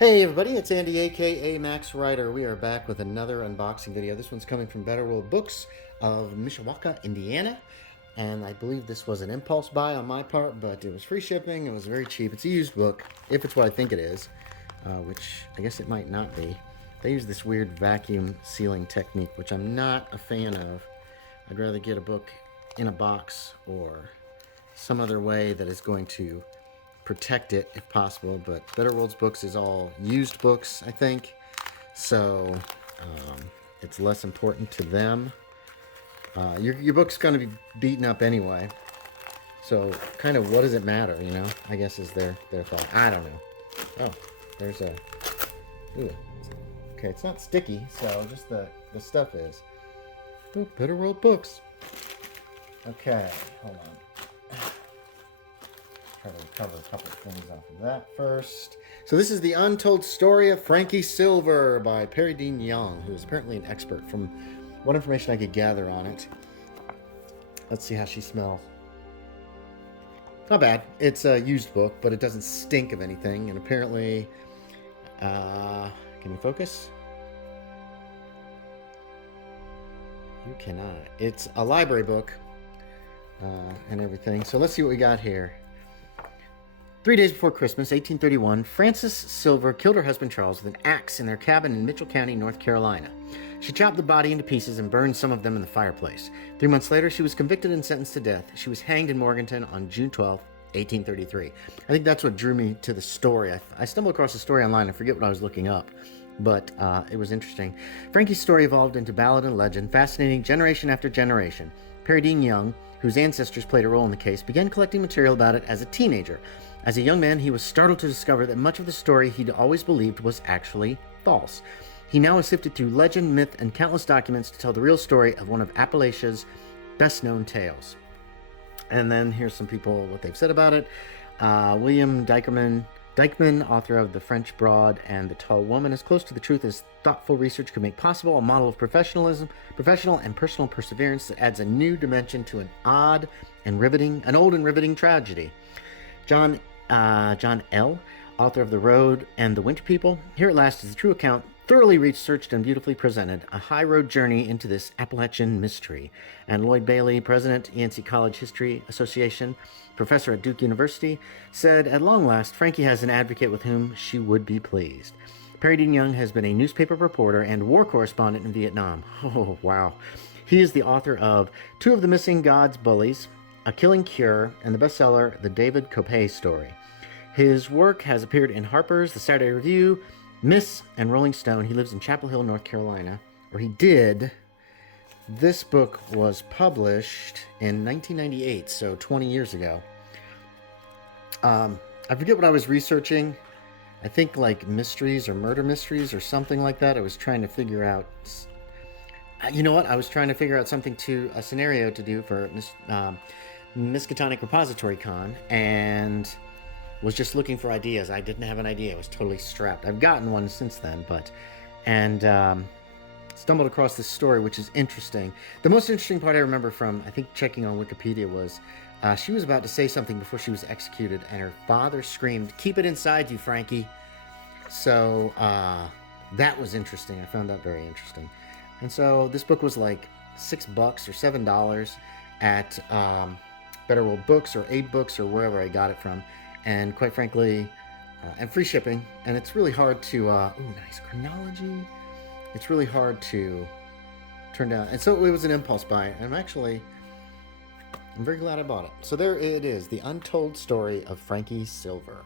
Hey everybody, it's Andy aka Max Writer. We are back with another unboxing video. This one's coming from Better World Books of Mishawaka, Indiana. And I believe this was an impulse buy on my part, but it was free shipping. It was very cheap. It's a used book, if it's what I think it is, which I guess it might not be. They use this weird vacuum sealing technique, which I'm not a fan of. I'd rather get a book in a box or some other way that is going to protect it if possible, but Better World's Books is all used books, I think, so it's less important to them. Your book's going to be beaten up anyway, so kind of what does it matter, you know, I guess is their thought. I don't know. Oh, there's a... Ooh. Okay, it's not sticky, so just the stuff is. Ooh, Better World Books. Okay, hold on. Try to recover a couple of things off of that first. So this is the Untold Story of Frankie Silver by Perry Dean Young, who is apparently an expert from what information I could gather on it. Let's see how she smells. Not bad. It's a used book, but it doesn't stink of anything. And apparently, can you focus? You cannot. It's a library book and everything. So let's see what we got here. 3 days before Christmas, 1831, Frances Silver killed her husband Charles with an axe in their cabin in Mitchell County, North Carolina. She chopped the body into pieces and burned some of them in the fireplace. 3 months later, she was convicted and sentenced to death. She was hanged in Morganton on June 12, 1833. I think that's what drew me to the story. I stumbled across the story online. I forget what I was looking up, but it was interesting. Frankie's story evolved into ballad and legend, fascinating generation after generation. Perry Dean Young, whose ancestors played a role in the case, began collecting material about it as a teenager. As a young man, he was startled to discover that much of the story he'd always believed was actually false. He now has sifted through legend, myth, and countless documents to tell the real story of one of Appalachia's best-known tales. And then here's some people, what they've said about it. William Dykman, author of The French Broad and The Tall Woman, as close to the truth as thoughtful research could make possible, a model of professional and personal perseverance that adds a new dimension to an old and riveting tragedy. John L., author of The Road and The Winter People. Here at last is the true account, thoroughly researched and beautifully presented, a high road journey into this Appalachian mystery. And Lloyd Bailey, president, Yancey College History Association, professor at Duke University, said, "At long last, Frankie has an advocate with whom she would be pleased." Perry Dean Young has been a newspaper reporter and war correspondent in Vietnam. Oh, wow. He is the author of Two of the Missing God's Bullies, A Killing Cure, and the bestseller, The David Copay Story. His work has appeared in Harper's, The Saturday Review, Miss, and Rolling Stone. He lives in Chapel Hill, North Carolina, or he did. This book was published in 1998, so 20 years ago. I forget what I was researching. I think like mysteries or murder mysteries or something like that. I was trying to figure out... You know what? I was trying to figure out a scenario to do for Miskatonic Repository Con, and was just looking for ideas. I didn't have an idea. I was totally strapped. I've gotten one since then, and stumbled across this story, which is interesting. The most interesting part I remember from, I think, checking on Wikipedia was she was about to say something before she was executed, and her father screamed, "Keep it inside you, Frankie." So that was interesting. I found that very interesting. And so this book was like $6 or $7 at Better World Books or Aid Books or wherever I got it from. And quite frankly, and free shipping. And it's really hard to, nice chronology. It's really hard to turn down. And so it was an impulse buy. And I'm very glad I bought it. So there it is, The Untold Story of Frankie Silver.